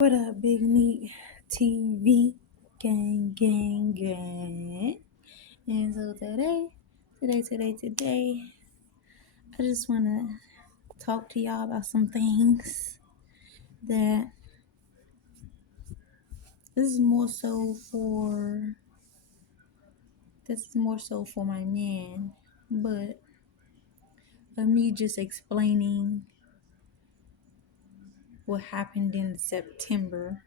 What up, Big Neat TV gang, gang, gang? And so today, I just want to talk to y'all about some things that this is more so for my man, but of me just explaining what happened in September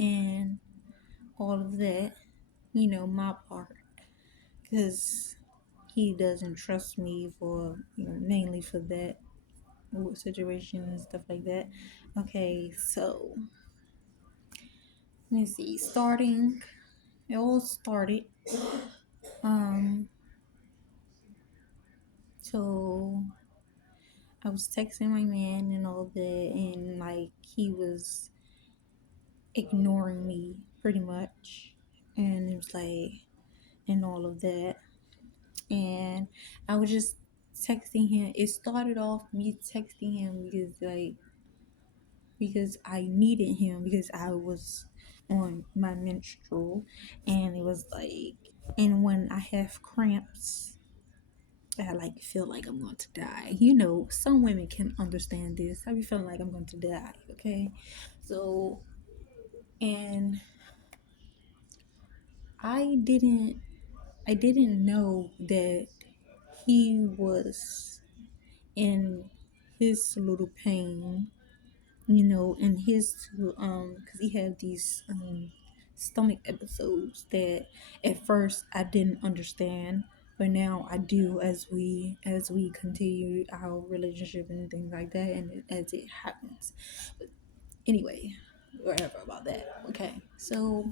and all of that, my part, because he doesn't trust me for mainly for that situation and stuff like that. Okay, so let me see. It all started. Um, so I was texting my man and all that, and like he was ignoring me pretty much, and it was like, and all of that, and I was just texting him. It started off me texting him because I needed him because I was on my menstrual, and it was like, and when I have cramps, I like feel like I'm going to die. Some women can understand this. I be feeling like I'm going to die. Okay, so and I didn't I didn't know that he was in his little pain, and his because he had these stomach episodes that at first I didn't understand, but now I do as we continue our relationship and things like that, and as it happens. But anyway, whatever about that. Okay, so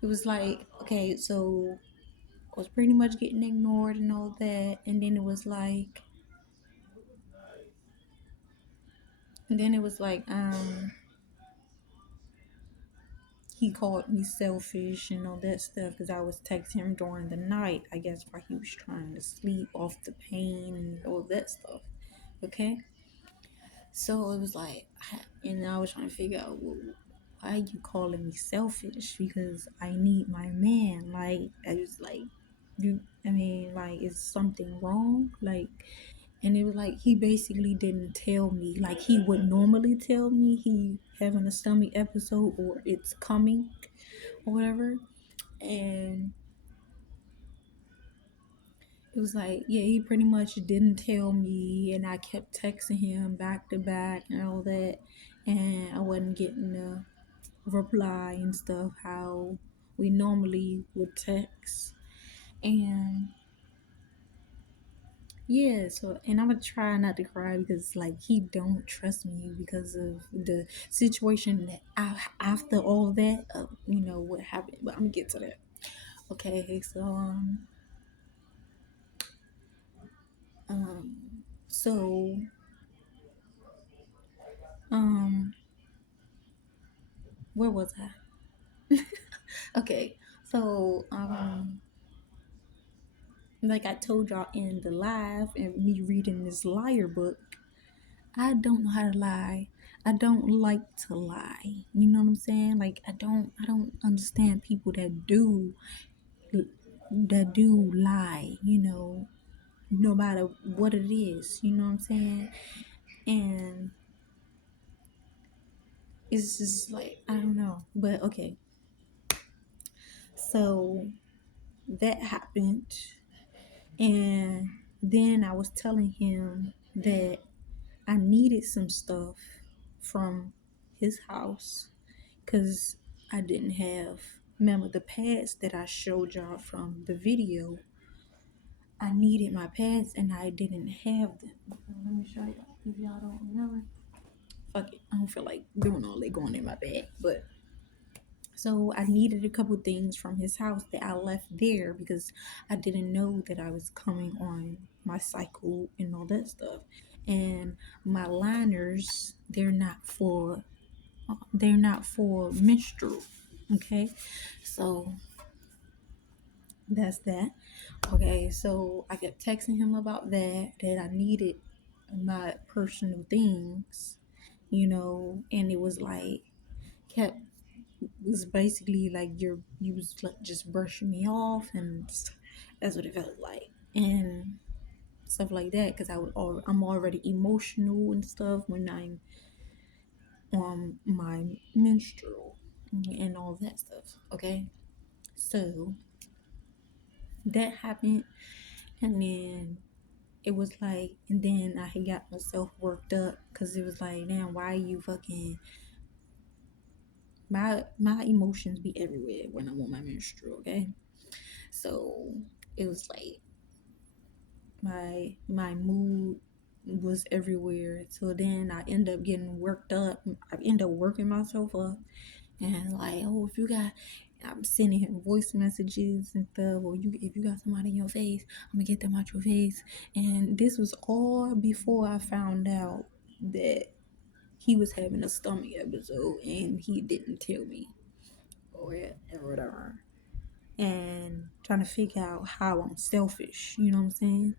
it was like, okay, so I was pretty much getting ignored and all that, and then it was like he called me selfish and all that stuff because I was texting him during the night, I guess, while he was trying to sleep off the pain and all that stuff. Okay, so it was like, and I was trying to figure out, well, why are you calling me selfish? Because I need my man. Like, I was like, like, is something wrong? Like, and it was like he basically didn't tell me like he would normally tell me he having a stomach episode or it's coming or whatever. And it was like, yeah, he pretty much didn't tell me, and I kept texting him back to back and all that, and I wasn't getting a reply and stuff how we normally would text. And yeah, so, and I'm gonna try not to cry because like he don't trust me because of the situation that after all that, what happened. But I'm gonna get to that. Okay, so um, so um, where was I? Okay, so like I told y'all in the live and me reading this liar book, I don't know how to lie. I don't like to lie. You know what I'm saying? Like I don't understand people that do lie, no matter what it is, you know what I'm saying? And it's just like, I don't know. But okay. So that happened, and then I was telling him that I needed some stuff from his house because I didn't have, remember the pads that I showed y'all from the video. I needed my pads and I didn't have them. Let me show y'all if y'all don't remember. Fuck it, I don't feel like doing all that going in my bag. But so I needed a couple things from his house that I left there because I didn't know that I was coming on my cycle and all that stuff. And my liners, they're not for menstrual. Okay, so that's that. Okay, so I kept texting him about that I needed my personal things, and it was like kept was basically like you was like just brushing me off, and that's what it felt like, and stuff like that, because I'm already emotional and stuff when I'm on my menstrual and all that stuff. Okay, so that happened, and then it was like, and then I had got myself worked up because it was like, damn, why you fucking my emotions be everywhere when I'm on my menstrual. Okay, so it was like my mood was everywhere. So then I end up getting worked up. I end up working myself up, and like, oh, if you got, I'm sending him voice messages and stuff, or if you got somebody in your face, I'm gonna get them out your face. And this was all before I found out that he was having a stomach episode, and he didn't tell me, or whatever. And trying to figure out how I'm selfish, you know what I'm saying?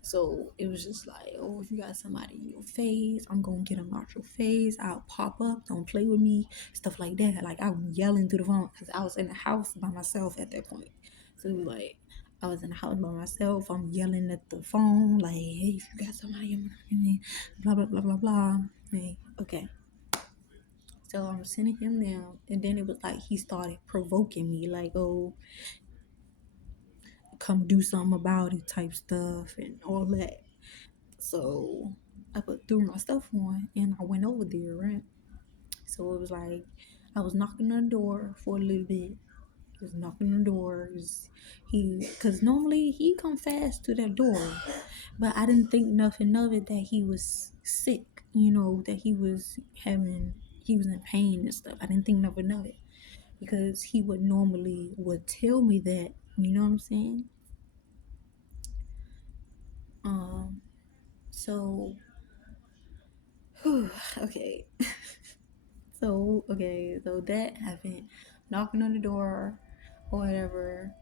So it was just like, oh, if you got somebody in your face, I'm gonna get them out your face. I'll pop up, don't play with me, stuff like that. Like I was yelling through the phone because I was in the house by myself at that point. So it was like I was in the house by myself. I'm yelling at the phone, like, hey, if you got somebody in me, blah blah blah blah blah. Hey, okay. So I'm sending him down, and then it was like he started provoking me, like, oh, come do something about it type stuff and all that. So I threw my stuff on and I went over there, right? So it was like I was knocking on the door for a little bit. Just knocking on the door. Cause normally he come fast to that door, but I didn't think nothing of it that he was sick. That he was in pain and stuff. I didn't think nothing of it because he would tell me that. You know what I'm saying? Um. So, okay. So that happened. Knocking on the door or whatever.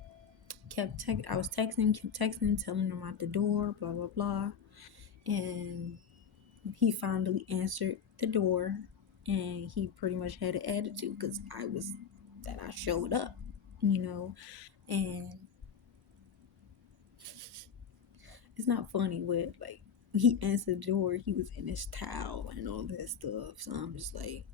I was kept texting, telling him at the door, blah blah blah. And he finally answered the door, and he pretty much had an attitude because I showed up, you know. And it's not funny, but like he answered the door, he was in his towel and all that stuff. So I'm just like,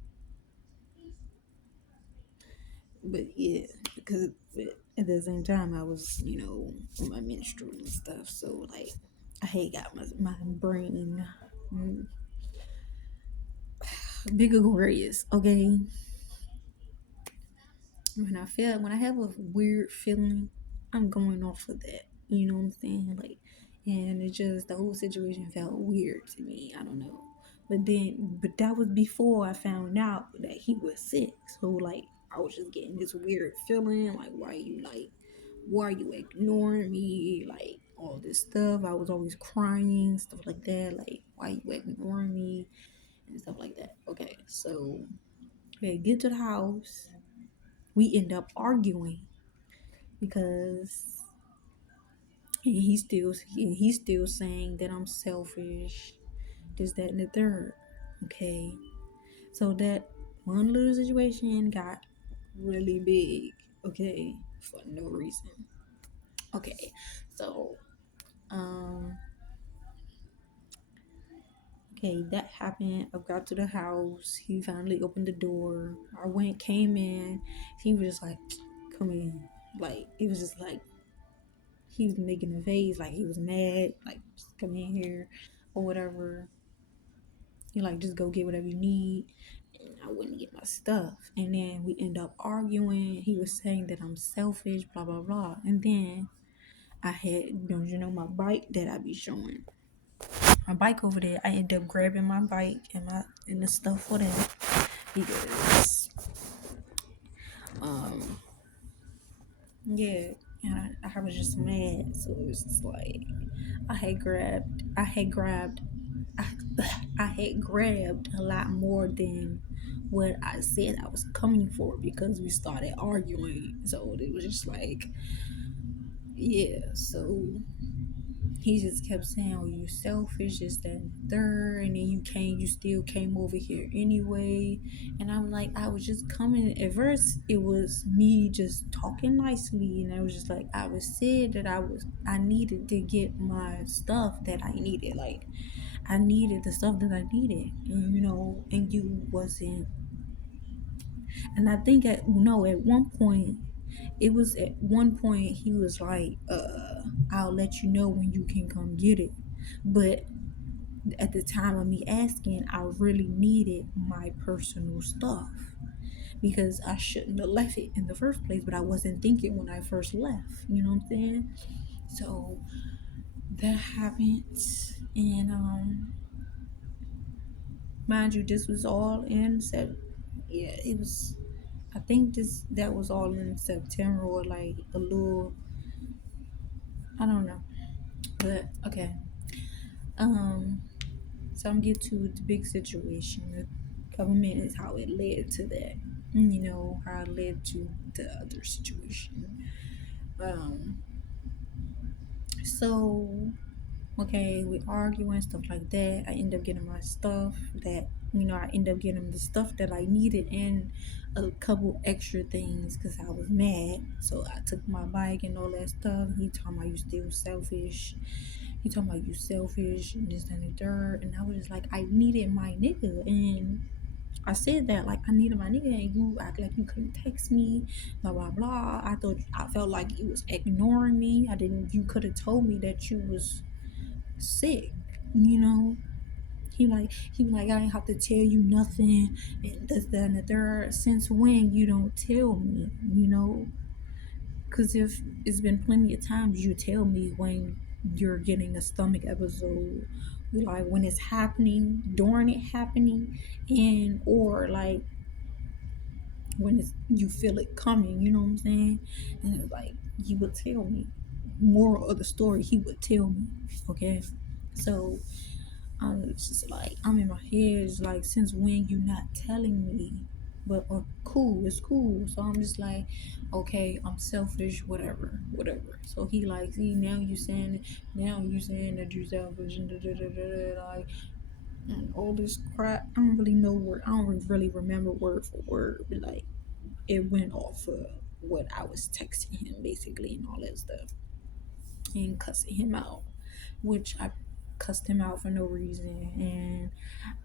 but yeah, because but at the same time I was, on my menstrual and stuff. So like I had got my brain mm, big Aquarius. Okay, when I have a weird feeling, I'm going off of that. You know what I'm saying? Like, and it just the whole situation felt weird to me. I don't know. But that was before I found out that he was sick. So like, I was just getting this weird feeling. Like, why are you ignoring me? Like all this stuff. I was always crying, stuff like that. Like, why you ignoring me and stuff like that. Okay, so we get to the house. We end up arguing because he's still saying that I'm selfish, this, that, and the third. Okay, so that one little situation got really big. Okay, for no reason. Okay, so um, okay, that happened. I got to the house. He finally opened the door. Came in. He was just like, "Come in." Like it was just like he was making a face, like he was mad, like just come in here or whatever. You like just go get whatever you need. And I wouldn't get my stuff. And then we end up arguing. He was saying that I'm selfish, blah blah blah. And then I had my bike that I be showing. My bike over there. I end up grabbing my bike and the stuff for that because um yeah, and I was just mad. So it was just like I had grabbed I, I had grabbed a lot more than what I said I was coming for because we started arguing. So it was just like, yeah. So he just kept saying, "Oh, you selfish, just that and the third, and then you still came over here anyway." And I'm like, I was just coming. At first, it was me just talking nicely, and I was just like, I was said that I needed to get my stuff that I needed, like I needed the stuff that I needed, and and you wasn't. And I think at one point, it was at one point he was like, I'll let you know when you can come get it. But at the time of me asking, I really needed my personal stuff because I shouldn't have left it in the first place, but I wasn't thinking when I first left. You know what I'm saying? So that happened, and mind you, this was all in yeah, it was. I think that was all in September or like a little. I don't know, but okay. Um, so I'm get to the big situation. The government is how it led to that. How it led to the other situation. Um, so okay, we argue and stuff like that. I end up getting my stuff I end up getting the stuff that I needed and a couple extra things because I was mad. So I took my bike and all that stuff. He talking about you still selfish. He talking about you selfish and this and the third. And I was just like, I needed my nigga. And I said that like I needed my nigga and you act like you couldn't text me, blah blah blah. I felt like you was ignoring me. I didn't you could have told me that you was sick, you know. He was like, I ain't have to tell you nothing and this, that, and the third. Since when you don't tell me, you know? Cause if it's been plenty of times you tell me when you're getting a stomach episode, like when it's happening, during it happening, and or like when it's you feel it coming, you know what I'm saying? And it's like he would tell me. Moral of the story, he would tell me. Okay. So it's just like I'm in my head. It's like since when you not telling me? But cool, it's cool. So I'm just like, okay, I'm selfish, whatever, whatever. So he like, see now you saying that you selfish and da da da da da like and all this crap. I don't really know word. I don't really remember word for word, but like it went off of what I was texting him basically and all that stuff and cussing him out, which I cussed him out for no reason, and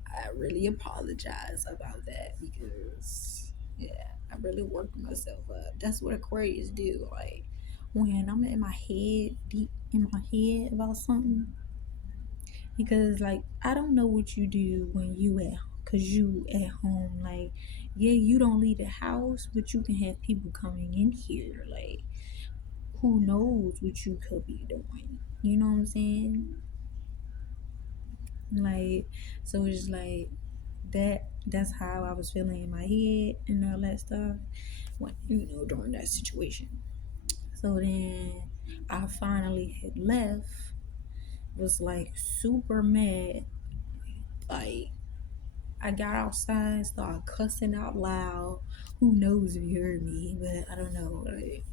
I really apologize about that because yeah, I really worked myself up. That's what Aquarius do. Like when I'm in my head, deep in my head about something, because like I don't know what you do when cause you at home. Like yeah, you don't leave the house, but you can have people coming in here. Like who knows what you could be doing? You know what I'm saying? Like so it's like that's how I was feeling in my head and all that stuff when during that situation. So then I finally had left, was like super mad. Like I got outside, started cussing out loud. Who knows if you heard me, but I don't know. Like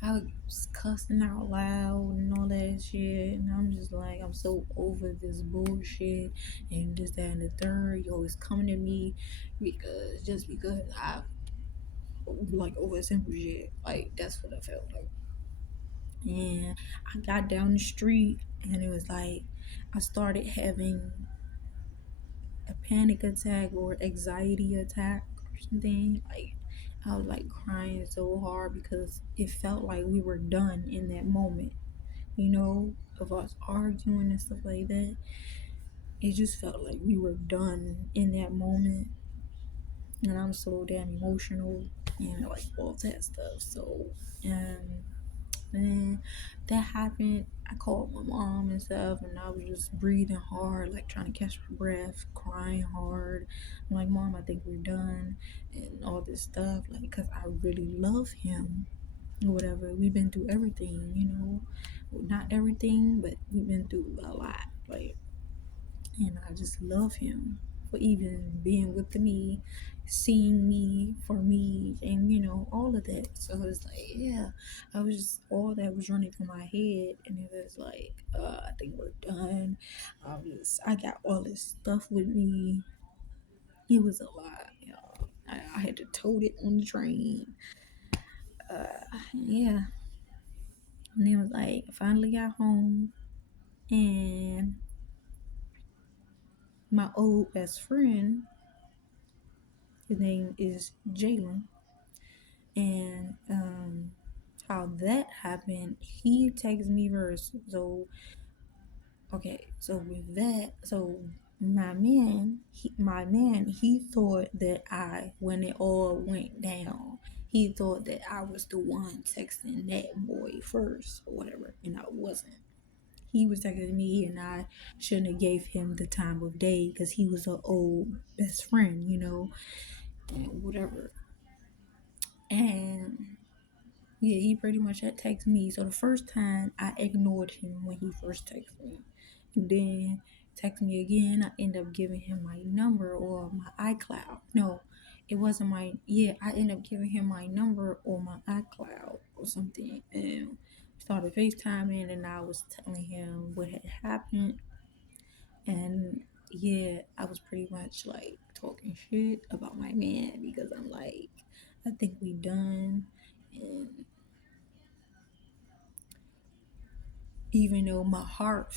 I was cussing out loud and all that shit, and I'm just like, I'm so over this bullshit and this, that, and the third. You always coming at me because I like over simple shit. Like that's what I felt like. And I got down the street, and it was like I started having a panic attack or anxiety attack or something. Like I was like crying so hard because it felt like we were done in that moment, of us arguing and stuff like that. It just felt like we were done in that moment. And I'm so damn emotional and like all that stuff. So, um, and that happened. I called my mom and stuff, and I was just breathing hard, like trying to catch my breath, crying hard. I'm like, Mom, I think we're done, and all this stuff, like, because I really love him, or whatever. We've been through everything, not everything, but we've been through a lot, like, and I just love him. for even being with me, seeing me for me, and all of that. So it was like, yeah, I was just all that was running through my head, and it was like, I think we're done. I got all this stuff with me. It was a lot, y'all. I had to tote it on the train. Yeah, and it was like, I finally got home, and my old best friend, his name is Jalen, and how that happened, he texted me first. So okay, so with that, so my man, he thought that I, when it all went down, he thought that I was the one texting that boy first or whatever, and I wasn't. He was texting me, and I shouldn't have gave him the time of day because he was an old best friend, and whatever. And yeah, he pretty much had texted me. So the first time I ignored him when he first texted me. And then text me again. I end up giving him my number or my iCloud. No, it wasn't my, yeah, I end up giving him my number or my iCloud or something. And started FaceTiming, and I was telling him what had happened. And yeah, I was pretty much like talking shit about my man because I'm like, I think we done. And even though my heart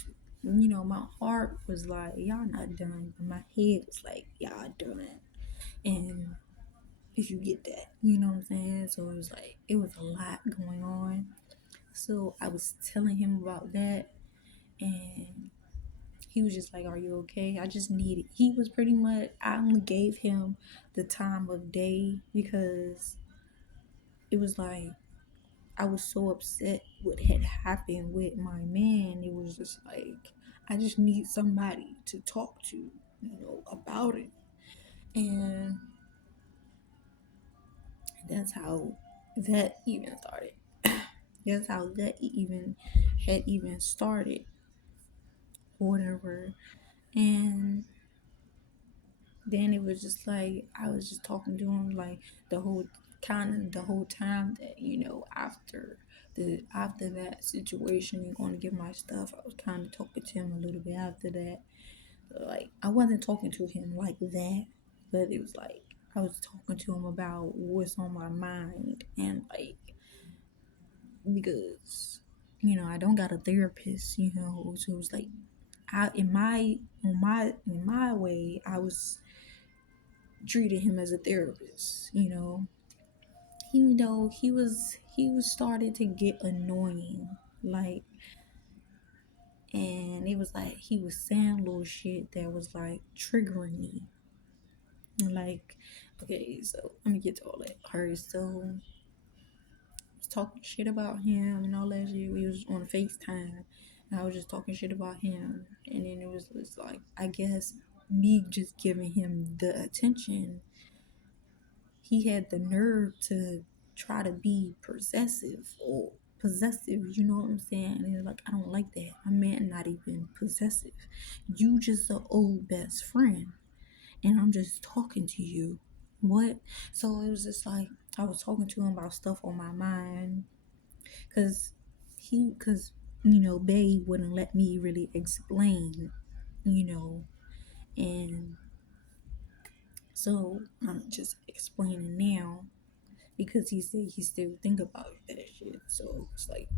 was like, y'all not done, but my head was like, y'all done. And if you get that, you know what I'm saying? So it was like, it was a lot going on. So I was telling him about that, and he was just like, are you okay? I just needed, he was pretty much, I only gave him the time of day because it was like, I was so upset what had happened with my man. It was just like, I just need somebody to talk to, about it. And that's how that even started. That's how that even started, or whatever. And then it was just like, I was just talking to him like the whole time that, after that situation and going to get my stuff, I was kind of talking to him a little bit after that. Like, I wasn't talking to him like that, but it was like I was talking to him about what's on my mind, and like, because I don't got a therapist, so it was like, I in my way, I was treating him as a therapist, even though he was started to get annoying, like, and it was like he was saying little shit that was like triggering me. Like, okay, so let me get to all that. Alright, so I was talking shit about him and all that shit. We was on FaceTime, and I was just talking shit about him, and then it was just like, I guess me just giving him the attention, he had the nerve to try to be possessive, you know what I'm saying? And it's like, I don't like that. My man not even possessive. You just an old best friend, and I'm just talking to you. What? So it was just like, I was talking to him about stuff on my mind, cause Bay wouldn't let me really explain, you know, and so I'm just explaining now because he said he still think about that shit. So it's like,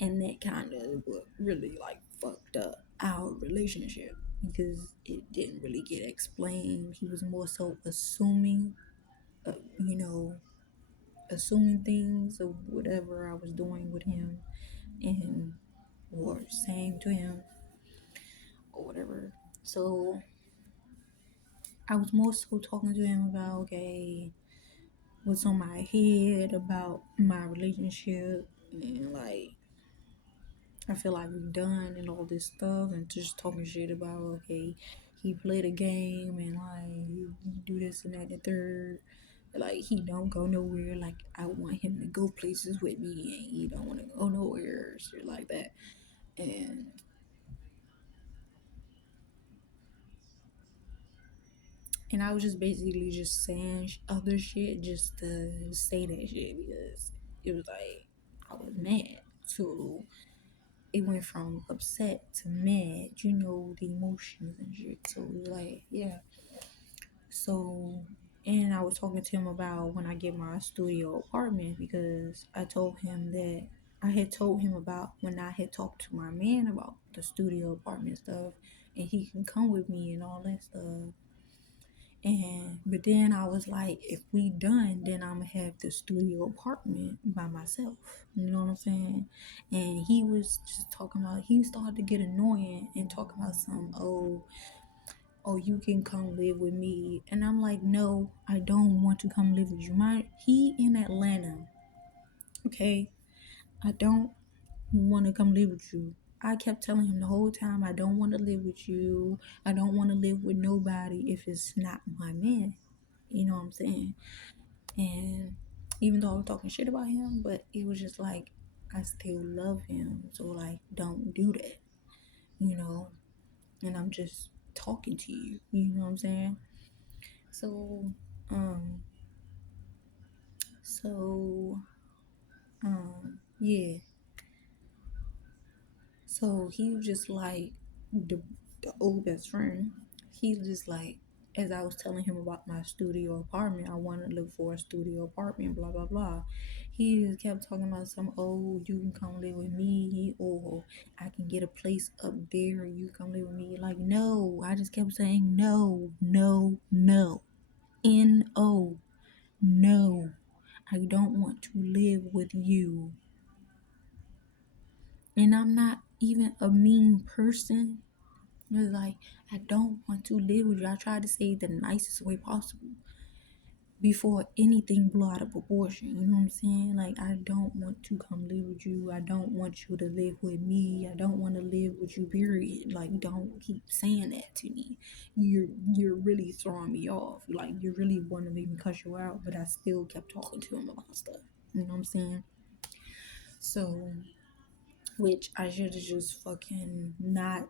and that kind of what really like fucked up our relationship because it didn't really get explained. He was more so assuming, uh, you know, assuming things of whatever I was doing with him, and or saying to him or whatever. So I was more so talking to him about, okay, what's on my head about my relationship, and like, I feel like we've done and all this stuff, and just talking shit about, okay, he played a game and like he do this and that and the third. Like, he don't go nowhere. Like, I want him to go places with me, and he don't want to go nowhere, shit like that. And And I was just basically just saying other shit just to say that shit because it was like I was mad. So it went from upset to mad, the emotions and shit. So it was like, yeah. So, and I was talking to him about when I get my studio apartment because I told him that I had told him about when I had talked to my man about the studio apartment stuff and he can come with me and all that stuff. And but then I was like, if we done, then I'm gonna have the studio apartment by myself. You know what I'm saying? And he was just talking about he started to get annoying and talking about some oh you can come live with me. And I'm like, no, I don't want to come live with you. He in Atlanta, okay? I don't want to come live with you. I kept telling him the whole time I don't want to live with you. I don't want to live with nobody if it's not my man. You know what I'm saying? And even though I was talking shit about him, but it was just like I still love him. So like don't do that, you know? And I'm just talking to you. You know what I'm saying? So um so yeah. So he was just like the old best friend. He was just like as I was telling him about my studio apartment, I wanted to look for a studio apartment, blah blah blah. He just kept talking about some you can come live with me or I can get a place up there, you come live with me. Like no, I just kept saying no, no, no. No, no. I don't want to live with you. And I'm not even a mean person. It's like, I don't want to live with you. I try to say it the nicest way possible before anything blew out of proportion. You know what I'm saying? Like, I don't want to come live with you. I don't want you to live with me. I don't want to live with you, period. Like, don't keep saying that to me. You're really throwing me off. Like, you really want to make me cuss you out, but I still kept talking to him about stuff. You know what I'm saying? So, which I should have just fucking not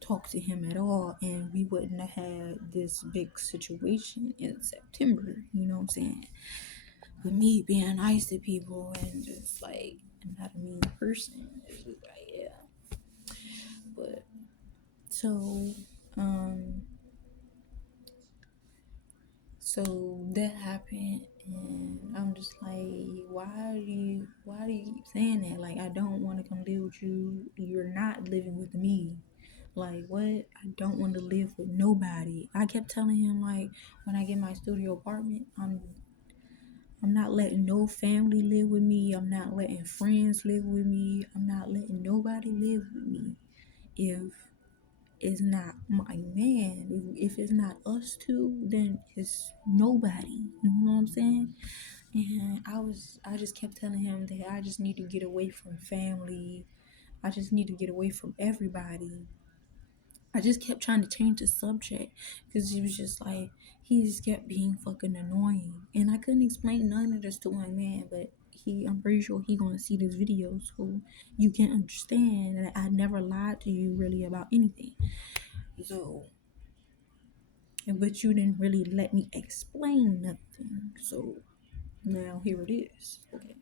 talked to him at all and we wouldn't have had this big situation in September, you know what I'm saying? With me being nice to people and just like not a mean person. It's just like, yeah. But so, um, so that happened and I'm just like, why do you keep saying that? Like I don't want to come live with you. You're not living with me. Like what? I don't want to live with nobody. I kept telling him like when I get my studio apartment, I'm not letting no family live with me. I'm not letting friends live with me. I'm not letting nobody live with me. If it's not my man, if it's not us two, then it's nobody. You know what I'm saying? And I just kept telling him that I just need to get away from family. I just need to get away from everybody. I just kept trying to change the subject because he was just like he just kept being fucking annoying, and I couldn't explain none of this to my man. But I'm pretty sure he gonna see this video, so you can understand that I never lied to you really about anything. So, but you didn't really let me explain nothing. So now here it is. Okay,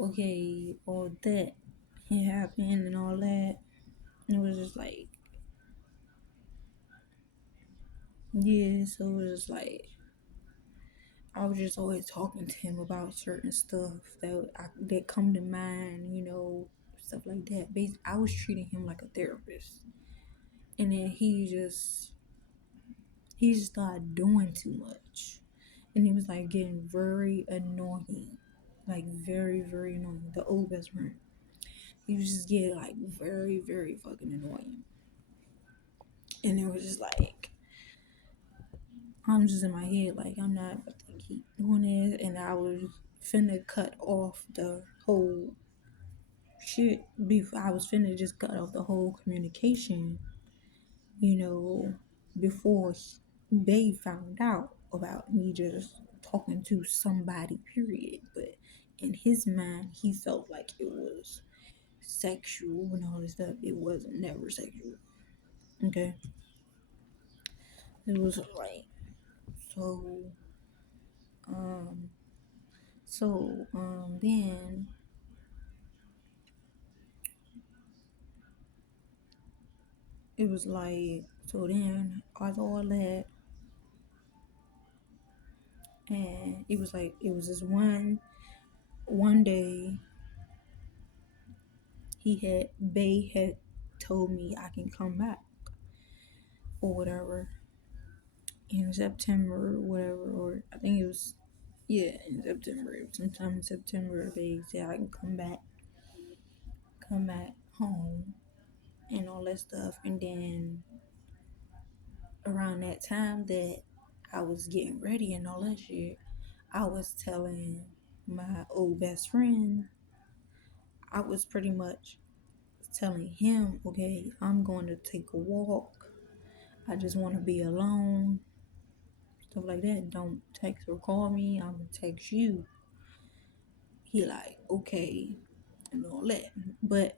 okay, all that had happened and all that. It was just like yeah, so it was just like I was just always talking to him about certain stuff that come to mind, stuff like that. Basically, I was treating him like a therapist, and then he just started doing too much, and it was like getting very annoying, like very very annoying. The old best friend, he was just getting like very very fucking annoying, and it was just like I'm just in my head like I'm not about to keep doing this, and I was finna cut off the whole shit before I was finna just cut off the whole communication, you know, before they found out about me just talking to somebody, period. But in his mind, he felt like it was sexual and all this stuff. It wasn't never sexual. Okay, it was like so. Um, then it was like so. Then after all that, and it was like it was this one day Bay had told me I can come back or whatever in September or whatever, or I think it was, yeah, in September. It was sometime in September. They said I can come back home and all that stuff. And then around that time that I was getting ready and all that shit, I was telling my old best friend, I was pretty much telling him, okay, I'm going to take a walk. I just want to be alone, stuff like that. Don't text or call me. I'm gonna text you. He like, okay, and all that. But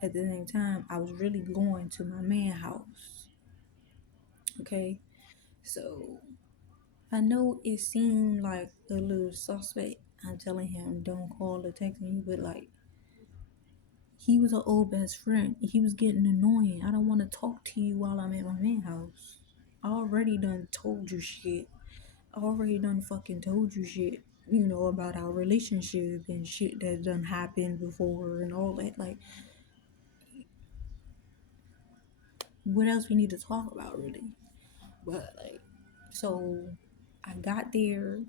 at the same time, I was really going to my man house. Okay, so I know it seemed like a little suspect. I'm telling him don't call or text me, but like he was an old best friend. He was getting annoying. I don't want to talk to you while I'm at my man house. I already done told you shit. I already done fucking told you shit, about our relationship and shit that done happened before and all that. Like, what else we need to talk about, really? But, like, so I got there,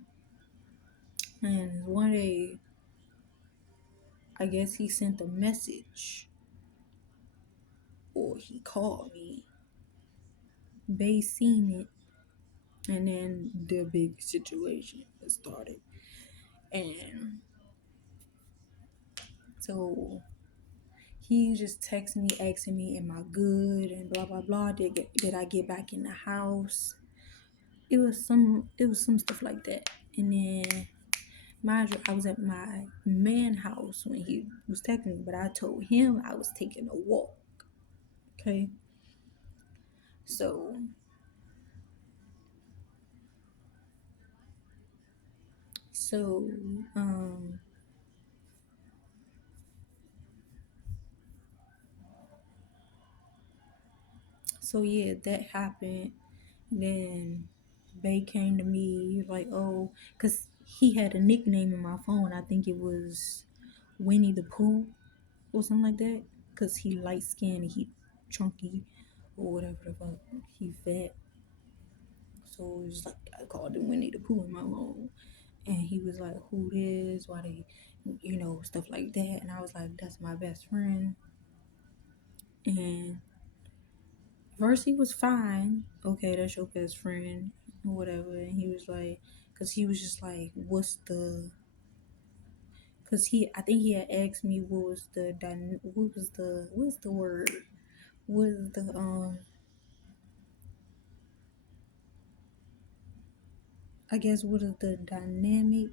and one day, I guess he sent a message or he called me. They seen it, and then the big situation started. And so he just texted me asking me, "Am I good?" and blah blah blah. Did I get back in the house? It was some stuff like that. And then mind you, I was at my man house when he was texting me, but I told him I was taking a walk. Okay, so so um so yeah, that happened. Then Bay came to me like, oh, because he had a nickname in my phone. I think it was Winnie the Pooh or something like that. Because he light skinned, he chunky or whatever the fuck. He fat. So it was like, I called him Winnie the Pooh in my phone. And he was like, who this? Why they, stuff like that. And I was like, that's my best friend. And first he was fine. Okay, that's your best friend or whatever. And he was like, because he was just like, because I think he had asked me what's the word? What is the, I guess, what is the dynamic?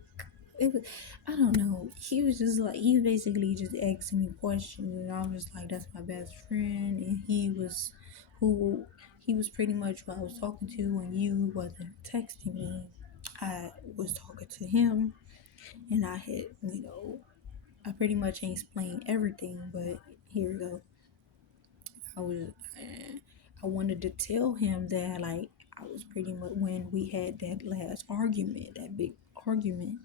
It was, I don't know. He was just like, he basically just asking me questions. And I was just like, that's my best friend. And who, he was pretty much who I was talking to when you wasn't texting me. I was talking to him, and I had, I pretty much ain't explained everything, but here we go. I was, I wanted to tell him that, like, I was pretty much, when we had that last argument, that big argument,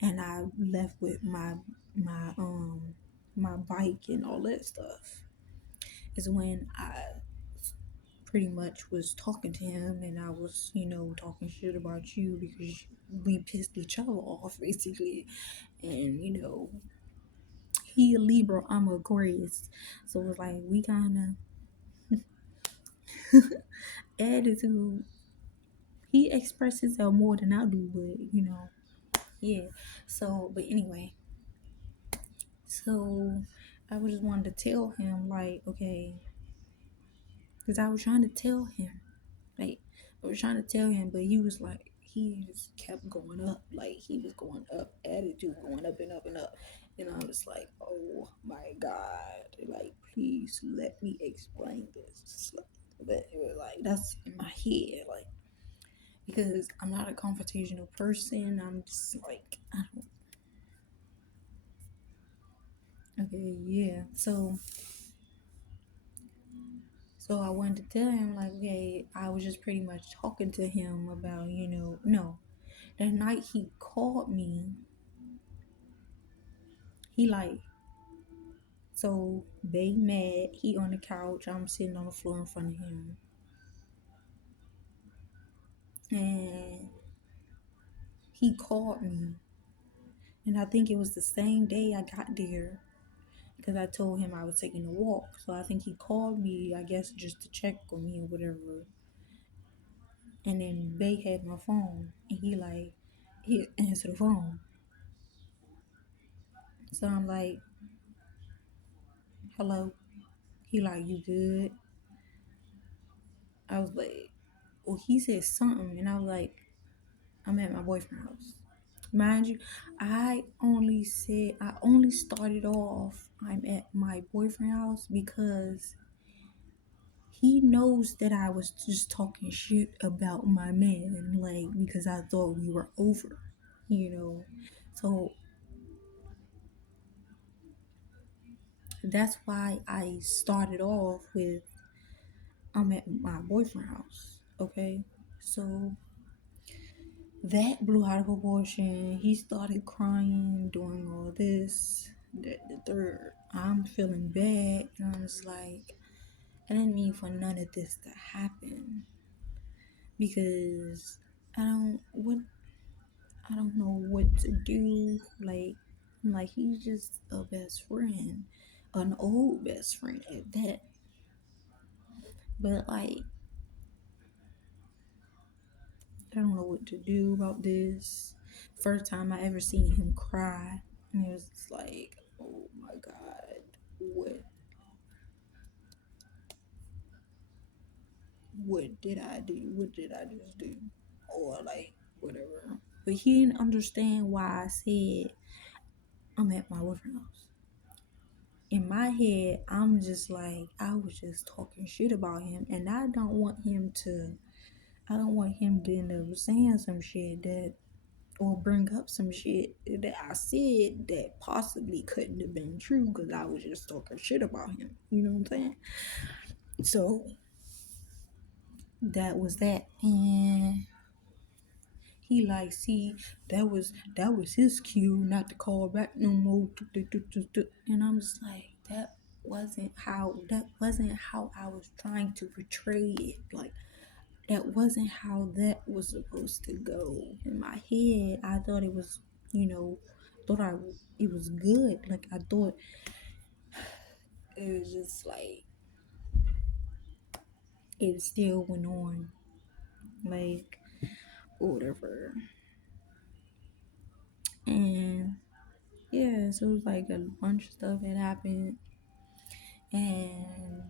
and I left with my my bike and all that stuff, is when I pretty much was talking to him, and I was, talking shit about you because we pissed each other off basically. And he a Libra, I'm a Aquarius, so it was like we kind of attitude. He expresses himself more than I do, but yeah. So, but anyway, so I was just wanted to tell him, like, okay, because I was trying to tell him, like, I was trying to tell him, but he was like, he just kept going up, like he was going up, attitude going up and up and up, and I was like, oh my god, like, please let me explain this. But it was like that's in my head, like because I'm not a confrontational person. I'm just like I don't. Okay, yeah. So I wanted to tell him like, okay, I was just pretty much talking to him about, no. That night he called me, he like, so they mad, he on the couch, I'm sitting on the floor in front of him. And he called me. And I think it was the same day I got there because I told him I was taking a walk. So I think he called me, I guess, just to check on me or whatever. And then Bay had my phone, and he answered the phone. So I'm like, hello. He like, you good? I was like, well, he said something, and I was like, I'm at my boyfriend's house. Mind you, I only started off, I'm at my boyfriend's house because he knows that I was just talking shit about my man, like, because I thought we were over, you know. So that's why I started off with, I'm at my boyfriend's house, okay? So that blew out of proportion. He started crying, doing all this, the third. I'm feeling bad, and I was like, I didn't mean for none of this to happen because I don't what I don't know what to do. Like, I'm like, he's just a best friend, an old best friend at that. But like, I don't know what to do about this. First time I ever seen him cry, and it was just like, oh my god, what what did I do? What did I just do? Or like whatever. But he didn't understand why I said I'm at my boyfriend's house. In my head, I'm just like I was just talking shit about him, and I don't want him to. I don't want him to end up saying some shit that or bring up some shit that I said that possibly couldn't have been true because I was just talking shit about him. You know what I'm saying? So that was that, and he like, see, that was his cue not to call back no more. And I'm just like, that wasn't how I was trying to portray it. Like that wasn't how that was supposed to go. In my head, I thought it was, you know, thought I it was good. Like I thought it was just like it still went on, like whatever. And yeah, so it was like a bunch of stuff had happened, and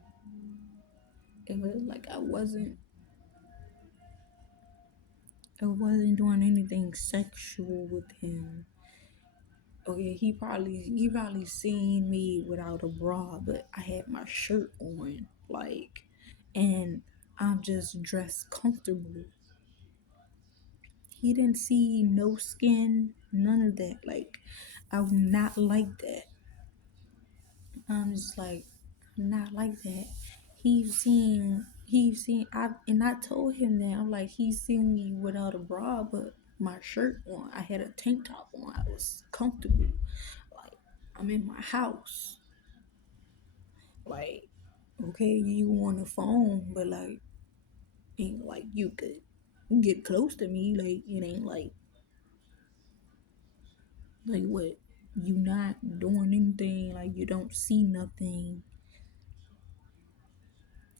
it was like I wasn't doing anything sexual with him. Okay, he probably seen me without a bra, but I had my shirt on, like, and I'm just dressed comfortable. He didn't see no skin, none of that. Like, I'm not like that. I'm just like, I'm not like that. I told him that. I'm like, he's seen me without a bra, but my shirt on. I had a tank top on. I was comfortable. Like, I'm in my house. Like, okay, you on the phone, but like, ain't like you could get close to me. Like, it ain't like what? You not doing anything. Like, you don't see nothing.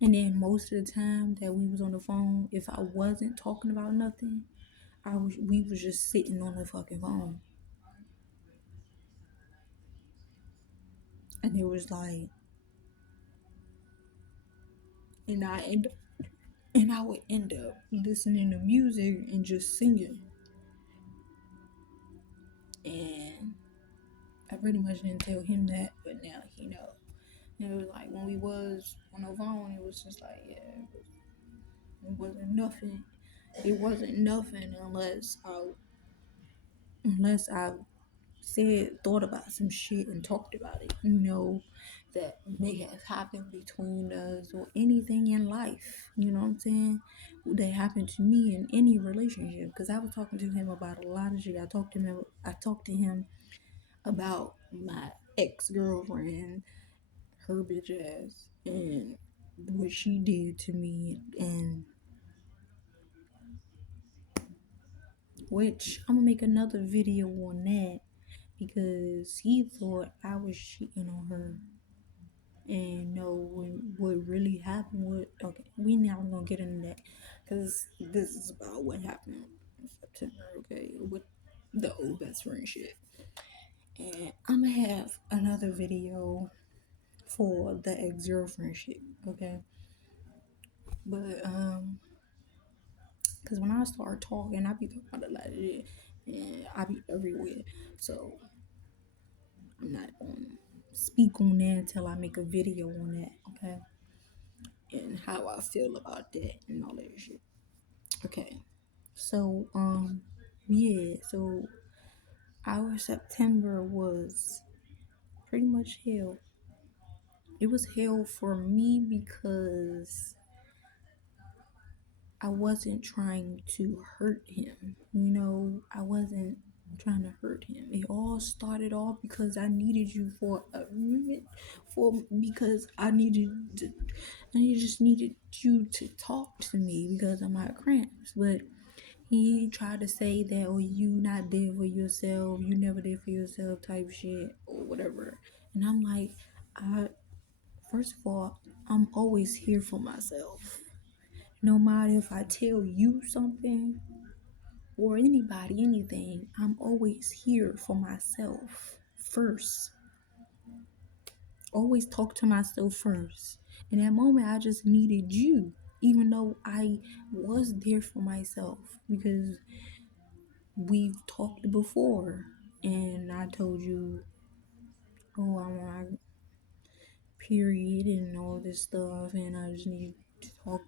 And then most of the time that we was on the phone, if I wasn't talking about nothing, we was just sitting on the fucking phone. And it was like, and I would end up listening to music and just singing. And I pretty much didn't tell him that, but now he know. It was like when we was on the phone, it was just like, yeah, it wasn't nothing. It wasn't nothing unless I thought about some shit and talked about it, that may have happened between us or anything in life, you know what I'm saying? That happened to me in any relationship. Because I was talking to him about a lot of shit. I talked to him about my ex-girlfriend, her bitch ass, and what she did to me, and which I'm gonna make another video on that because he thought I was cheating on her. And no, what really happened, okay, we now gonna get into that because this is about what happened in September, okay, with the old best friend shit. And I'm gonna have another video for the ex-girlfriend shit, okay? But because when I start talking, I be talking about a lot of shit, and I be everywhere. So I'm not gonna speak on that until I make a video on that, okay? And how I feel about that and all that shit. Okay. So yeah, so our September was pretty much hell. It was hell for me because I wasn't trying to hurt him. I wasn't trying to hurt him. It all started off because I needed you for a minute, for because I just needed you to talk to me because of my cramps. But he tried to say that, oh, you not there for yourself, you never there for yourself type shit or whatever. And I'm like, I first of all, I'm always here for myself. No matter if I tell you something or anybody anything, I'm always here for myself first. Always talk to myself first. In that moment, I just needed you, even though I was there for myself because we've talked before. And I told you, oh, I'm on period and all this stuff, and I just need to talk,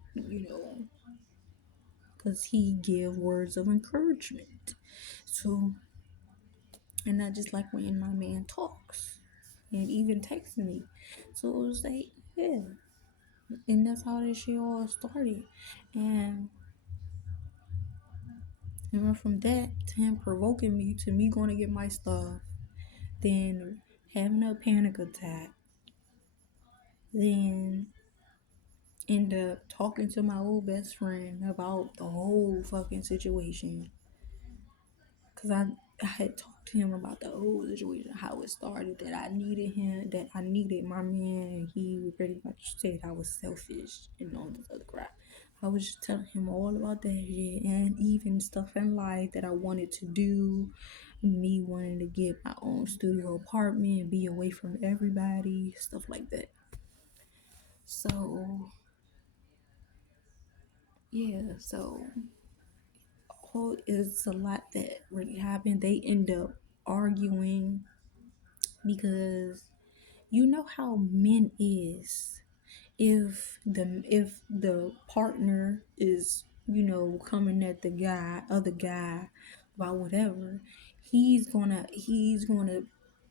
because he give words of encouragement. So, and I just like when my man talks and even texts me. So it was like, yeah. And that's how this shit all started. And it went from that to him provoking me to me going to get my stuff, then having a panic attack, then end up talking to my old best friend about the whole fucking situation. Because I had talked to him about the whole situation, how it started, that I needed him, that I needed my man, and he pretty much said I was selfish and all this other crap. I was just telling him all about that shit and even stuff in life that I wanted to do. Me wanting to get my own studio apartment and be away from everybody, stuff like that. So, yeah, so whole is a lot that really happened. They end up arguing because you know how men is. If the partner is coming at the other guy about whatever, he's gonna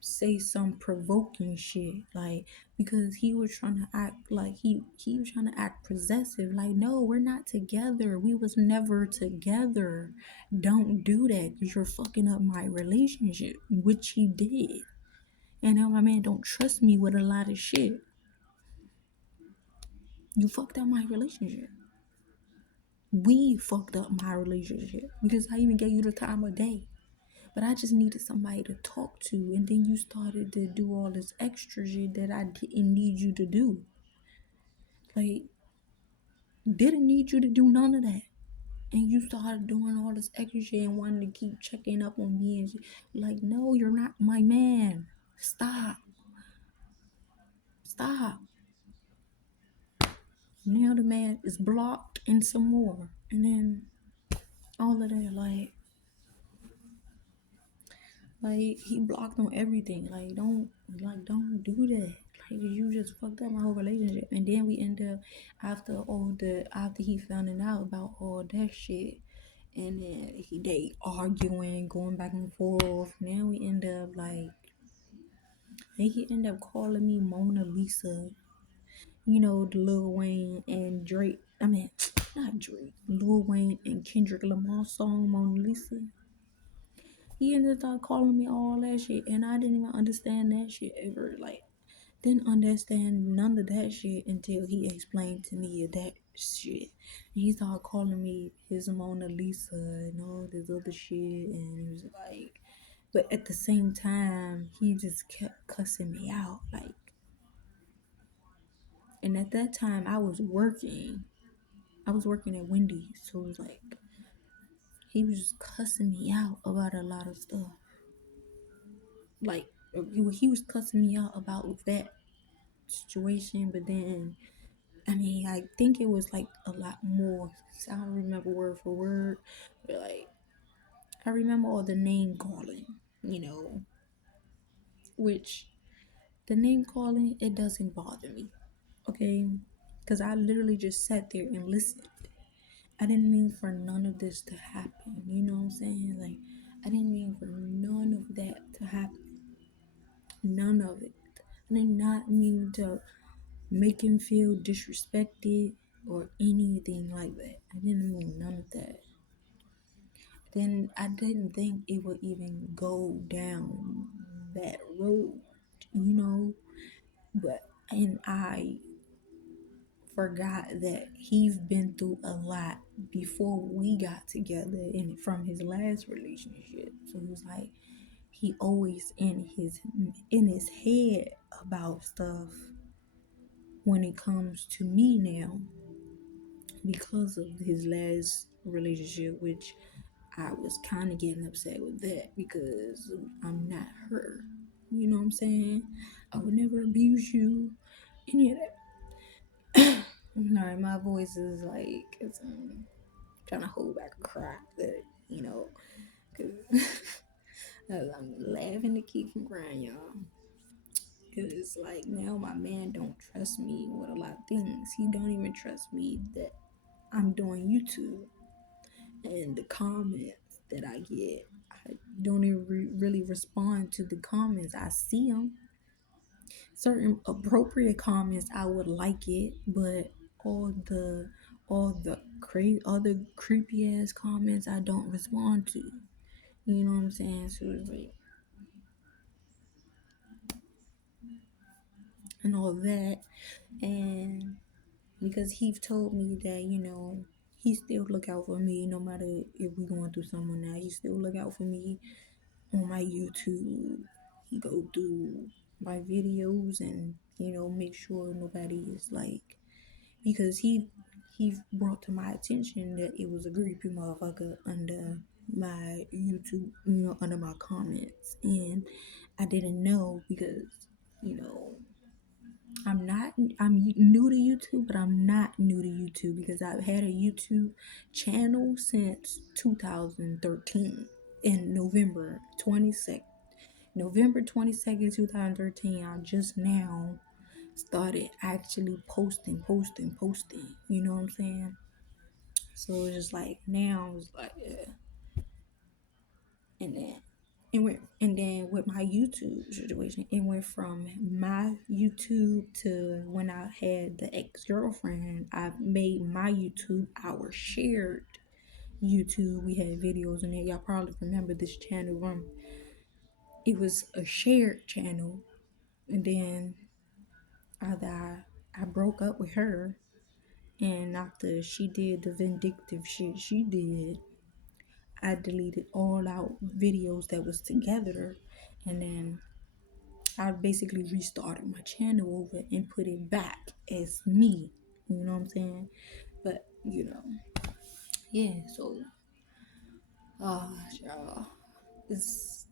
say some provoking shit, like, because he was trying to act like he was trying to act possessive, like, no, we're not together, we was never together, don't do that because you're fucking up my relationship, which he did. And now my man don't trust me with a lot of shit. You fucked up my relationship. We fucked up my relationship because I even gave you the time of day. But I just needed somebody to talk to, and then you started to do all this extra shit that I didn't need you to do. Like, didn't need you to do none of that. And you started doing all this extra shit and wanting to keep checking up on me and shit. Like, no, you're not my man. Stop. Stop. Now the man is blocked and some more. And then all of that, like he blocked on everything. Like don't do that. You just fucked up my whole relationship. And then we end up after he finding out about all that shit, and then they arguing, going back and forth. Now we end up like, and he end up calling me Mona Lisa. You know, the Lil Wayne and Drake. I mean, not Drake. Lil Wayne and Kendrick Lamar song Mona Lisa. He ended up calling me all that shit, and I didn't even understand that shit ever. Like, didn't understand none of that shit until he explained to me that shit. And he started calling me his Mona Lisa and all this other shit, and he was like, but at the same time, he just kept cussing me out, like. And at that time, I was working. I was working at Wendy's, so it was like he was just cussing me out about a lot of stuff. Like he was cussing me out about that situation, but then I mean, I think it was like a lot more. I don't remember word for word, but like I remember all the name calling, you know, which the name calling it doesn't bother me, okay? Because I literally just sat there and listened. I didn't mean for none of this to happen. You know what I'm saying? Like I didn't mean for none of that to happen. None of it. I did not mean to make him feel disrespected or anything like that. I didn't mean none of that. Then I didn't think it would even go down that road, you know. But and I forgot that he's been through a lot before we got together and from his last relationship. So it was like he always in his head about stuff when it comes to me now because of his last relationship, which I was kind of getting upset with that because I'm not her. You know what I'm saying? I would never abuse you. Any of that. Sorry, my voice is like it's trying to hold back a cry, but you know, cause I'm laughing to keep from crying, y'all. Cause it's like now my man don't trust me with a lot of things. He don't even trust me that I'm doing YouTube. And the comments that I get, I don't even really respond to the comments. I see them, certain appropriate comments, I would like it, but all the crazy other creepy ass comments, I don't respond to. You know what I'm saying? So it's like and all that, and because he told me that he still look out for me no matter if we going through something now. He still look out for me on my YouTube. He go through my videos and make sure nobody is like because he brought to my attention that it was a creepy motherfucker under my YouTube, under my comments, and I didn't know because you know I'm new to YouTube, but I'm not new to YouTube because I've had a YouTube channel since 2013 in November 22nd, 2013. I just now started actually posting. You know what I'm saying? So it's just like now it's like yeah. And then with my YouTube situation, it went from my YouTube to when I had the ex-girlfriend. I made my YouTube our shared YouTube. We had videos in there. Y'all probably remember this channel from it was a shared channel. And then I broke up with her, and after she did the vindictive shit she did, I deleted all out videos that was together, and then I basically restarted my channel over and put it back as me. You know what I'm saying? But yeah. So, y'all, it's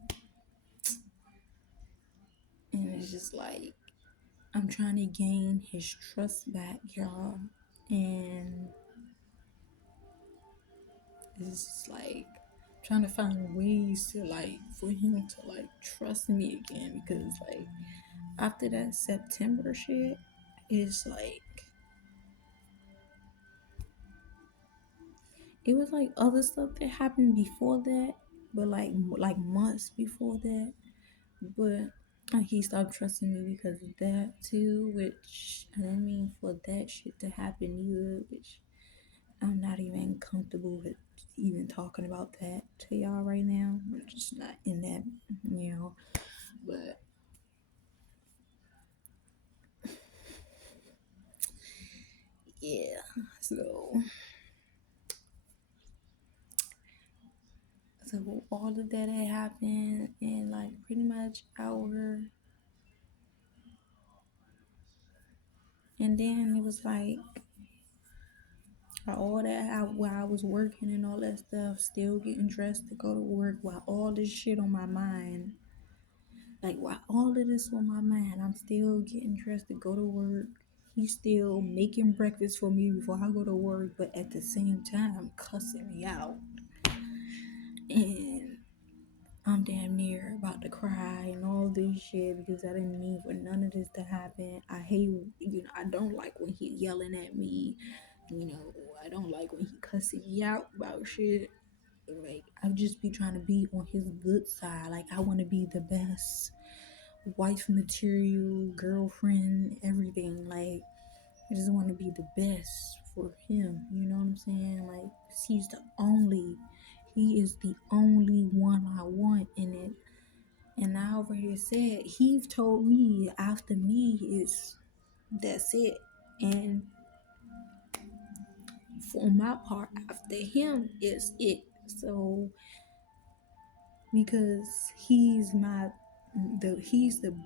and it's just like I'm trying to gain his trust back, y'all, and it's just like trying to find ways to like for him to like trust me again because like after that September shit, it's like it was like other stuff that happened before that, but like months before that. But he stopped trusting me because of that too, which I didn't mean for that shit to happen either, which I'm not even comfortable with even talking about that to y'all right now. I'm just not in that, you know. But yeah, so all of that had happened, and like pretty much our, and then it was like all that while I was working and all that stuff, still getting dressed to go to work while all this shit on my mind. Like while all of this on my mind, I'm still getting dressed to go to work. He's still making breakfast for me before I go to work, but at the same time cussing me out. And I'm damn near about to cry and all this shit because I didn't mean for none of this to happen. I hate, I don't like when he yelling at me. I don't like when he cussing me out about shit. Like, I just be trying to be on his good side. Like, I want to be the best wife material, girlfriend, everything. Like, I just want to be the best for him. You know what I'm saying? Like, he is the only one I want in it. And I already said, he told me after me is that's it. And for my part, after him is it. So because he's the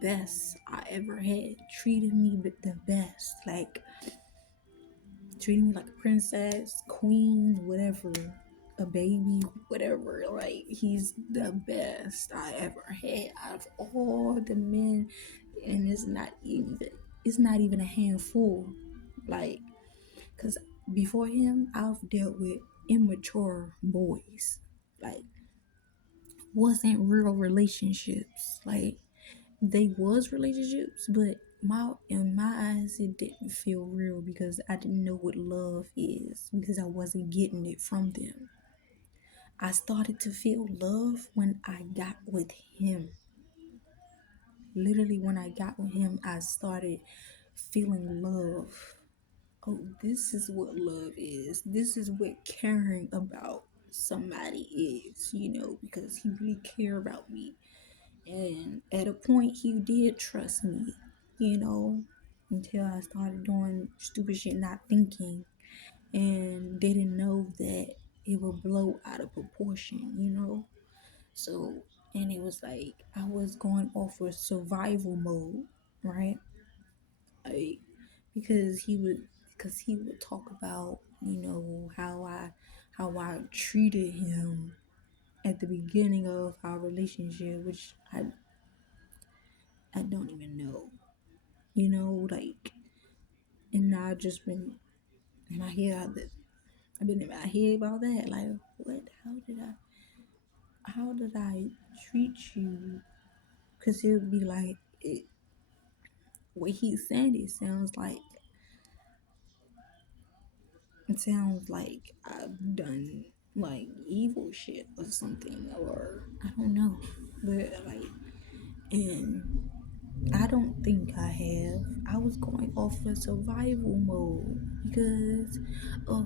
best I ever had. Treated me the best. Like treating me like a princess, queen, whatever, a baby, whatever. Like he's the best I ever had out of all the men, and it's not even a handful. Like, cause before him, I've dealt with immature boys. Like, wasn't real relationships. Like they was relationships, but in my eyes it didn't feel real because I didn't know what love is because I wasn't getting it from them. I started to feel love when I got with him. Literally when I got with him, I started feeling love. Oh, this is what love is. This is what caring about somebody is, because he really cared about me. And at a point, he did trust me, you know, until I started doing stupid shit, not thinking, and didn't know that it would blow out of proportion. So, and it was like I was going off of survival mode, right? Like, because he would talk about, how I treated him at the beginning of our relationship, which I don't even know, like, and I've just been in my head. I've been in my head about that. Like, what? How did I treat you? Because it would be like, what he's saying, it sounds like I've done like evil shit or something, or I don't know. But like, and I don't think I have. I was going off of survival mode because of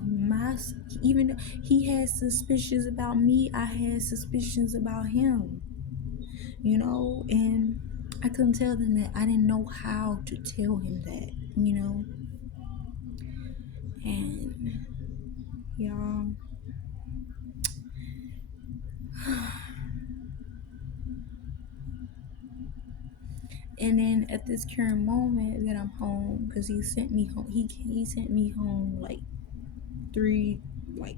even though he had suspicions about me, I had suspicions about him, and I couldn't tell them that. I didn't know how to tell him that, and y'all. And then at this current moment that I'm home, because he sent me home, he sent me home three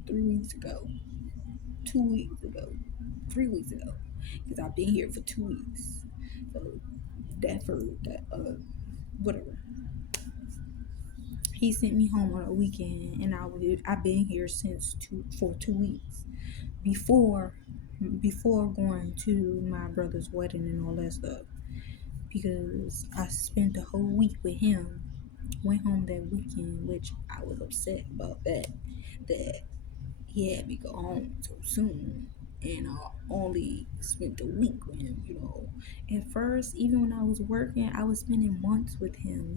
3 weeks ago, 2 weeks ago, 3 weeks ago, because I've been here for 2 weeks. So whatever. He sent me home on a weekend, and I've been here for 2 weeks before before going to my brother's wedding and all that stuff. because I spent the whole week with him. Went home that weekend, which I was upset about that. That he had me go home so soon, and I only spent a week with him. At first, even when I was working, I was spending months with him.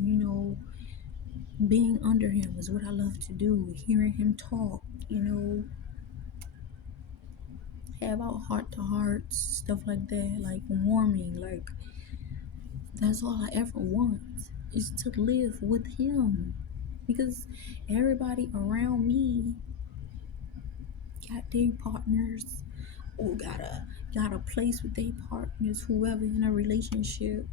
Being under him is what I love to do. Hearing him talk, have our heart to hearts, stuff like that, like warming, like that's all I ever want is to live with him. Because everybody around me got their partners or got a place with their partners, whoever in a relationship.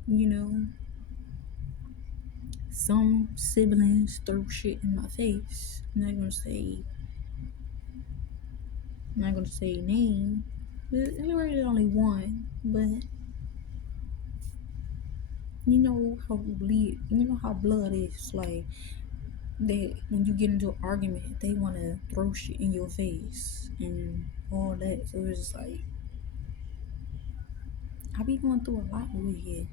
Some siblings throw shit in my face. I'm not gonna say name. There really only one, but you know how blood is. Like when you get into an argument, they want to throw shit in your face and all that. So it's just like I be going through a lot over here,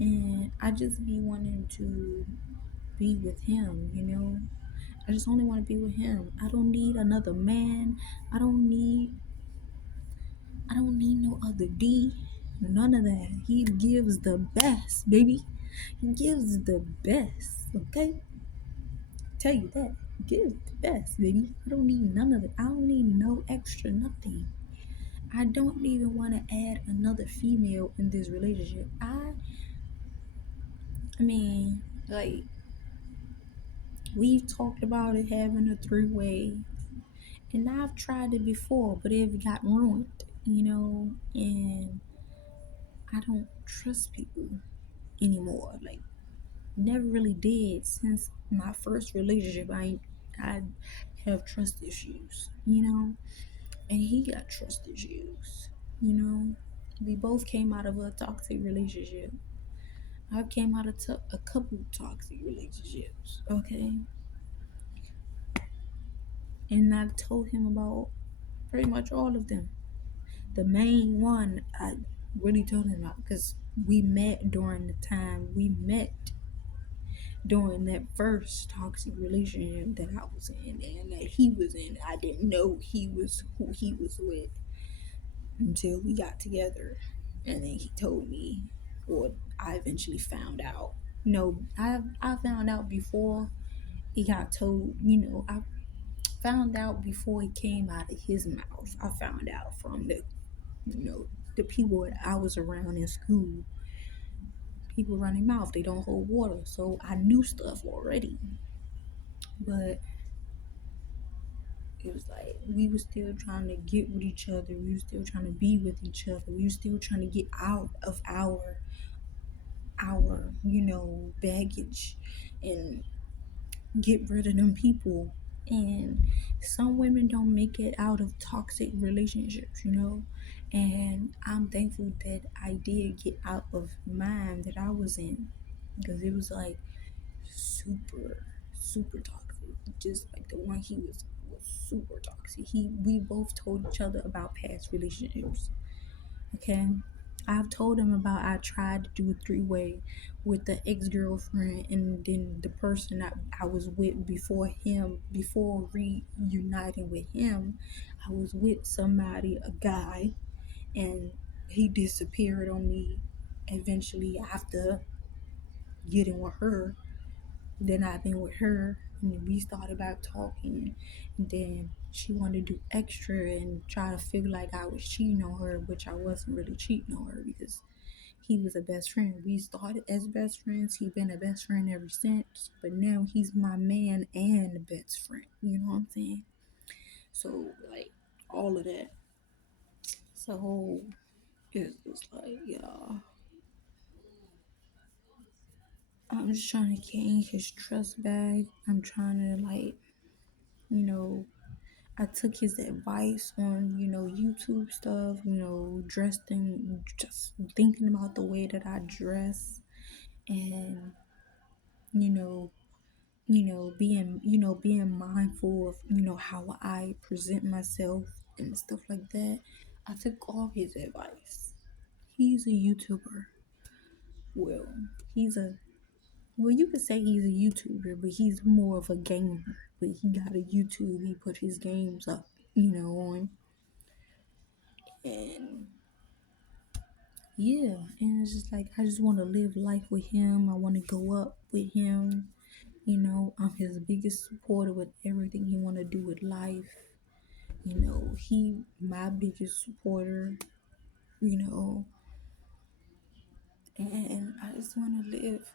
and I just be wanting to be with him. I just only want to be with him. I don't need another man. I don't need I don't need no other D. None of that. He gives the best, baby. He gives the best. Okay? Tell you that. He gives the best, baby. I don't need none of it. I don't need no extra nothing. I don't even want to add another female in this relationship. I mean, like we've talked about it having a three-way, and I've tried it before, but it got ruined. And I don't trust people anymore. Like, never really did since my first relationship. I have trust issues. And he got trust issues. You know, we both came out of a toxic relationship. I've came out of a couple toxic relationships. Okay, and I've told him about pretty much all of them. The main one I really told him about because we met during that first toxic relationship that I was in and that he was in. I didn't know he was who he was with until we got together. And then he told me, or I eventually found out. No, I found out before he got told, I found out before it came out of his mouth. I found out from the people that I was around in school. People running mouth, they don't hold water. So I knew stuff already. But it was like we were still trying to get with each other. We were still trying to be with each other. We were still trying to get out of our baggage and get rid of them people. And some women don't make it out of toxic relationships. And I'm thankful that I did get out of mine that I was in because it was like super, super toxic. Just like the one he was super toxic. We both told each other about past relationships. Okay. I've told him about I tried to do a three-way with the ex-girlfriend and then the person I was with before reuniting with him. I was with somebody, a guy, and he disappeared on me eventually after getting with her. Then I've been with her, and then we started back talking. And then she wanted to do extra and try to feel like I was cheating on her, which I wasn't really cheating on her because he was a best friend. We started as best friends. He's been a best friend ever since. But now he's my man and best friend. You know what I'm saying? So like all of that. So it's like, yeah, I'm just trying to gain his trust back. I'm trying to you know, I took his advice on, YouTube stuff, dressing, just thinking about the way that I dress and, you know, being mindful of, how I present myself and stuff like that. I took all his advice. He's a YouTuber. Well, he's a well, you could say he's a YouTuber, but he's more of a gamer. But he got a YouTube. He put his games up, on, and yeah, and it's just like I just want to live life with him. I want to go up with him. I'm his biggest supporter with everything he want to do with life. He my biggest supporter. You know, and I just want to live.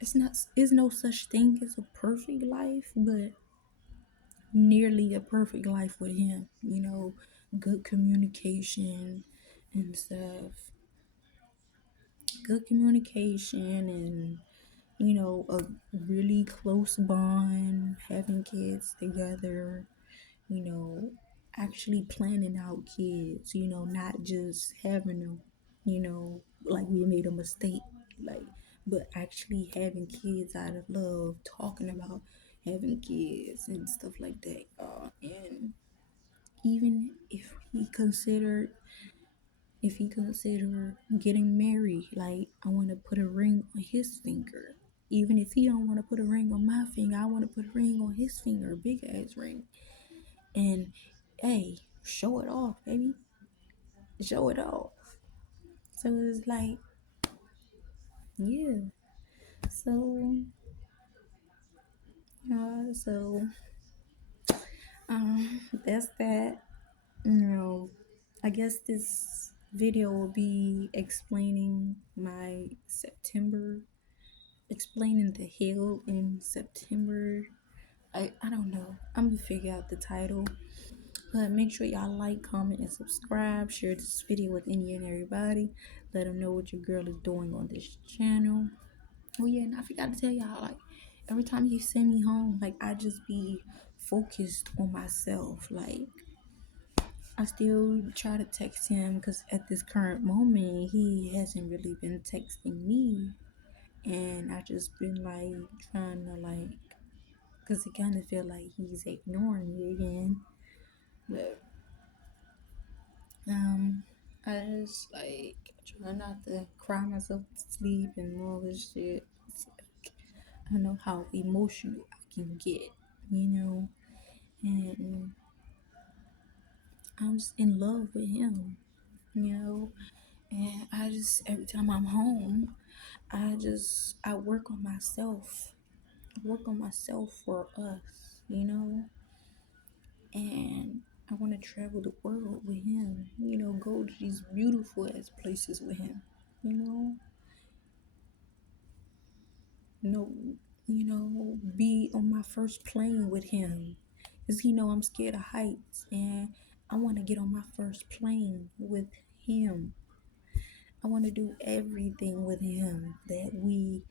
It's no such thing as a perfect life, but nearly a perfect life with him. Good communication and stuff. Good communication and a really close bond, having kids together, you know, actually planning out kids, not just having them, like we made a mistake, like, but actually having kids out of love, talking about having kids and stuff like that. And even if he consider getting married, like I want to put a ring on his finger. Even if he don't want to put a ring on my finger, I want to put a ring on his finger, a big ass ring. And hey, show it off, baby. Show it off. So it's like, yeah. So, so that's that. You know, I guess this video will be explaining the hill in September. I don't know. I'm gonna figure out the title. But make sure y'all like, comment, and subscribe. Share this video with any and everybody. Let them know what your girl is doing on this channel. Oh yeah, and I forgot to tell y'all, like, every time he send me home, like, I just be focused on myself. Like, I still try to text him because at this current moment, he hasn't really been texting me. And I just been, like, trying to, like, because it kind of feel like he's ignoring me again. But I just like try not to cry myself to sleep and all this shit. It's like, I know how emotional I can get, you know, and I'm just in love with him, you know, and I just every time I'm home, I work on myself, work on myself for us, and I want to travel the world with him, go to these beautiful ass places with him, you know, no, be on my first plane with him, because I'm scared of heights, and I want to get on my first plane with him. I want to do everything with him that we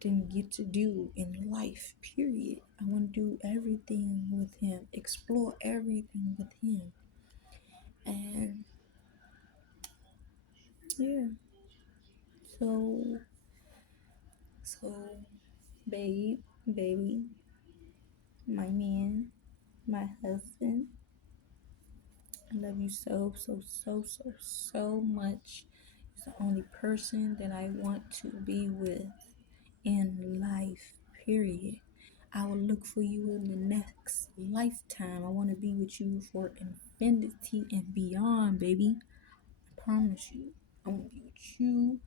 didn't get to do in life, period. I want to do everything with him, explore everything with him. And yeah, so, so, baby, my man, my husband, I love you so, so, so, so, so much. He's the only person that I want to be with in life, period. I will look for you in the next lifetime. I want to be with you for infinity and beyond, baby. I promise you. I want to be with you.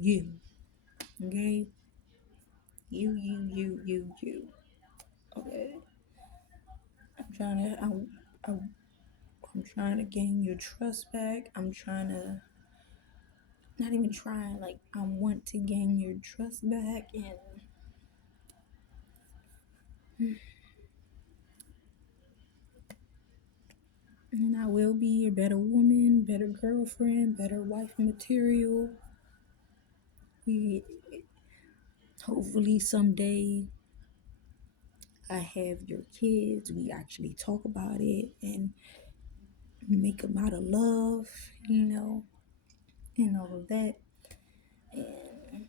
You. Okay? You. Okay? I'm trying to, I'm trying to gain your trust back. I'm trying to, not even trying, like, I want to gain your trust back, and I will be a better woman, better girlfriend, better wife material. We hopefully someday I have your kids. We actually talk about it and make them out of love, and all of that. And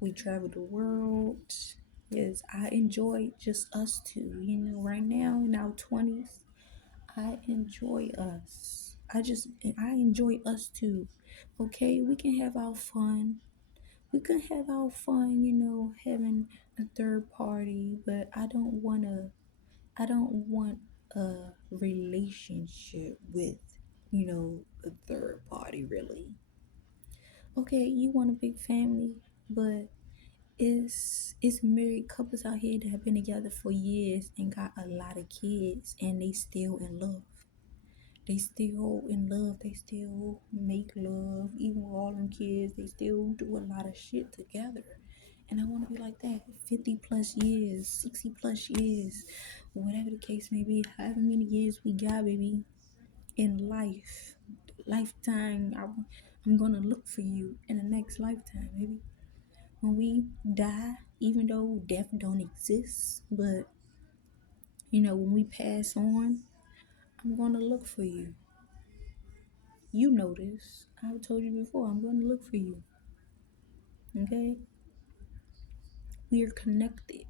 we travel the world. Yes, I enjoy just us two. Right now in our 20s, I enjoy us. I enjoy us too. Okay, we can have our fun. We can have our fun, having a third party, but I don't want a relationship with, a third party really. Okay, you want a big family, but it's married couples out here that have been together for years and got a lot of kids and they still in love. They still in love. They still make love. Even with all them kids, they still do a lot of shit together. And I want to be like that. 50 plus years, 60 plus years, whatever the case may be, however many years we got, baby, in life. Lifetime, I'm going to look for you in the next lifetime, baby. When we die, even though death don't exist, but, when we pass on, I'm going to look for you. You know this. I've told you before. I'm going to look for you. Okay? We are connected.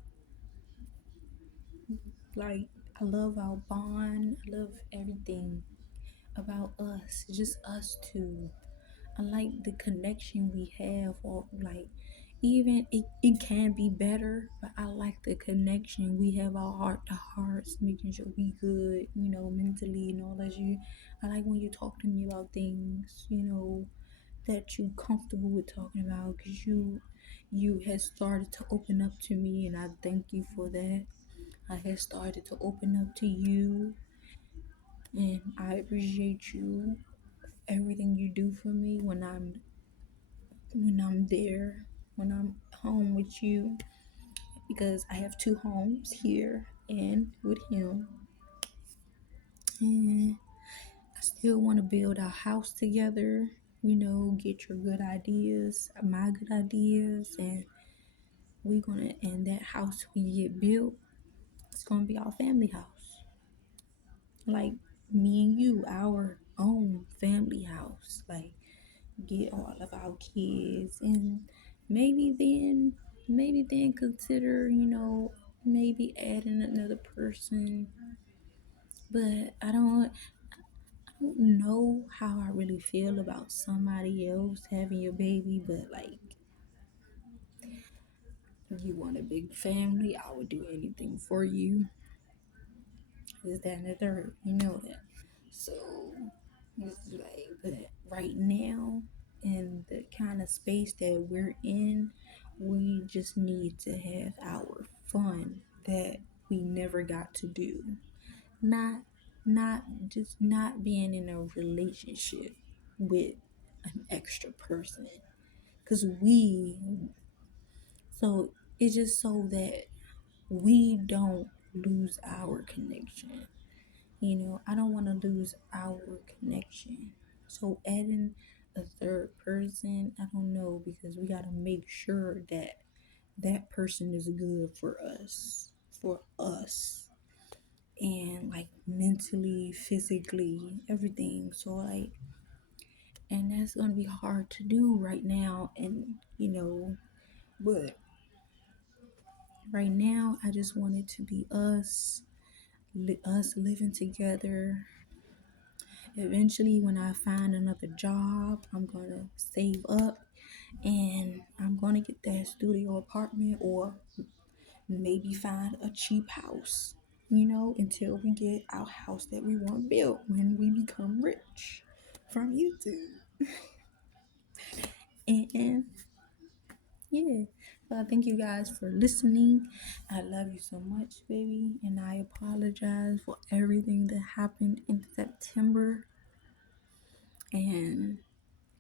Like, I love our bond. I love everything about us. Just us two. I like the connection we have. Or, like, even it can be better, but I like the connection. We have our heart to hearts, making sure we good, mentally and all that. I like when you talk to me about things, that you comfortable with talking about because you had started to open up to me and I thank you for that. I had started to open up to you and I appreciate you, everything you do for me when I'm there, when I'm home with you, because I have two homes here and with him, and I still want to build our house together, get your good ideas, my good ideas, and that house we get built, it's gonna be our family house. Like me and you, our own family house. Like get all of our kids and maybe then maybe then consider, maybe adding another person. But I don't know how I really feel about somebody else having your baby, but like if you want a big family, I would do anything for you. Is that and the third? You know that. So it's like, but right now, in the kind of space that we're in, we just need to have our fun that we never got to do. Not, not being in a relationship with an extra person, cause so it's just so that we don't lose our connection. I don't want to lose our connection. So adding a third person, I don't know, because we got to make sure that that person is good for us, and like mentally, physically, everything. So like, and that's gonna be hard to do right now, and but right now, I just want it to be us living together. Eventually, when I find another job, I'm gonna save up and I'm gonna get that studio apartment or maybe find a cheap house, until we get our house that we want built when we become rich from YouTube. And yeah, so I thank you guys for listening. I love you so much, baby, and I apologize for everything that happened in September. And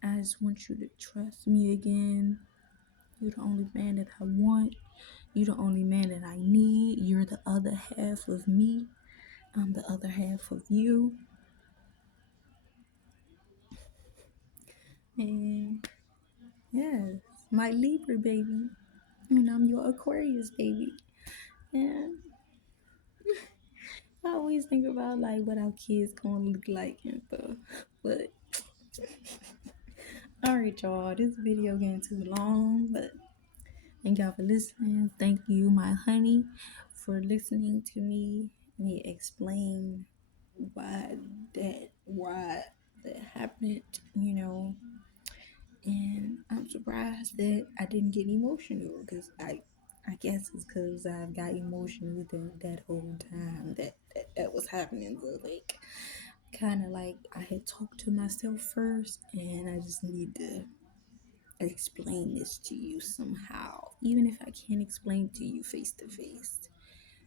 I just want you to trust me again. You're the only man that I want. You're the only man that I need. You're the other half of me. I'm the other half of you. And yes, my Libra baby. And I'm your Aquarius baby. And I always think about like what our kids gonna look like and stuff. But alright y'all, this video getting too long, but thank y'all for listening. Thank you, my honey, for listening to me explain why that happened, you know, and I'm surprised that I didn't get emotional because I guess it's because I've got emotional with them that whole time that was happening. So like, kind of like I had talked to myself first, and I just need to explain this to you somehow, even if I can't explain to you face to face.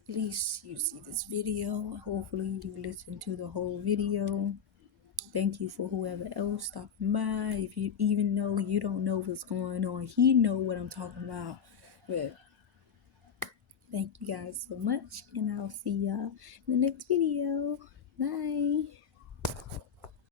At least you see this video. Hopefully, you listen to the whole video. Thank you for whoever else stopping by. If you even know you don't know what's going on, he know what I'm talking about. But thank you guys so much, and I'll see y'all in the next video. Bye.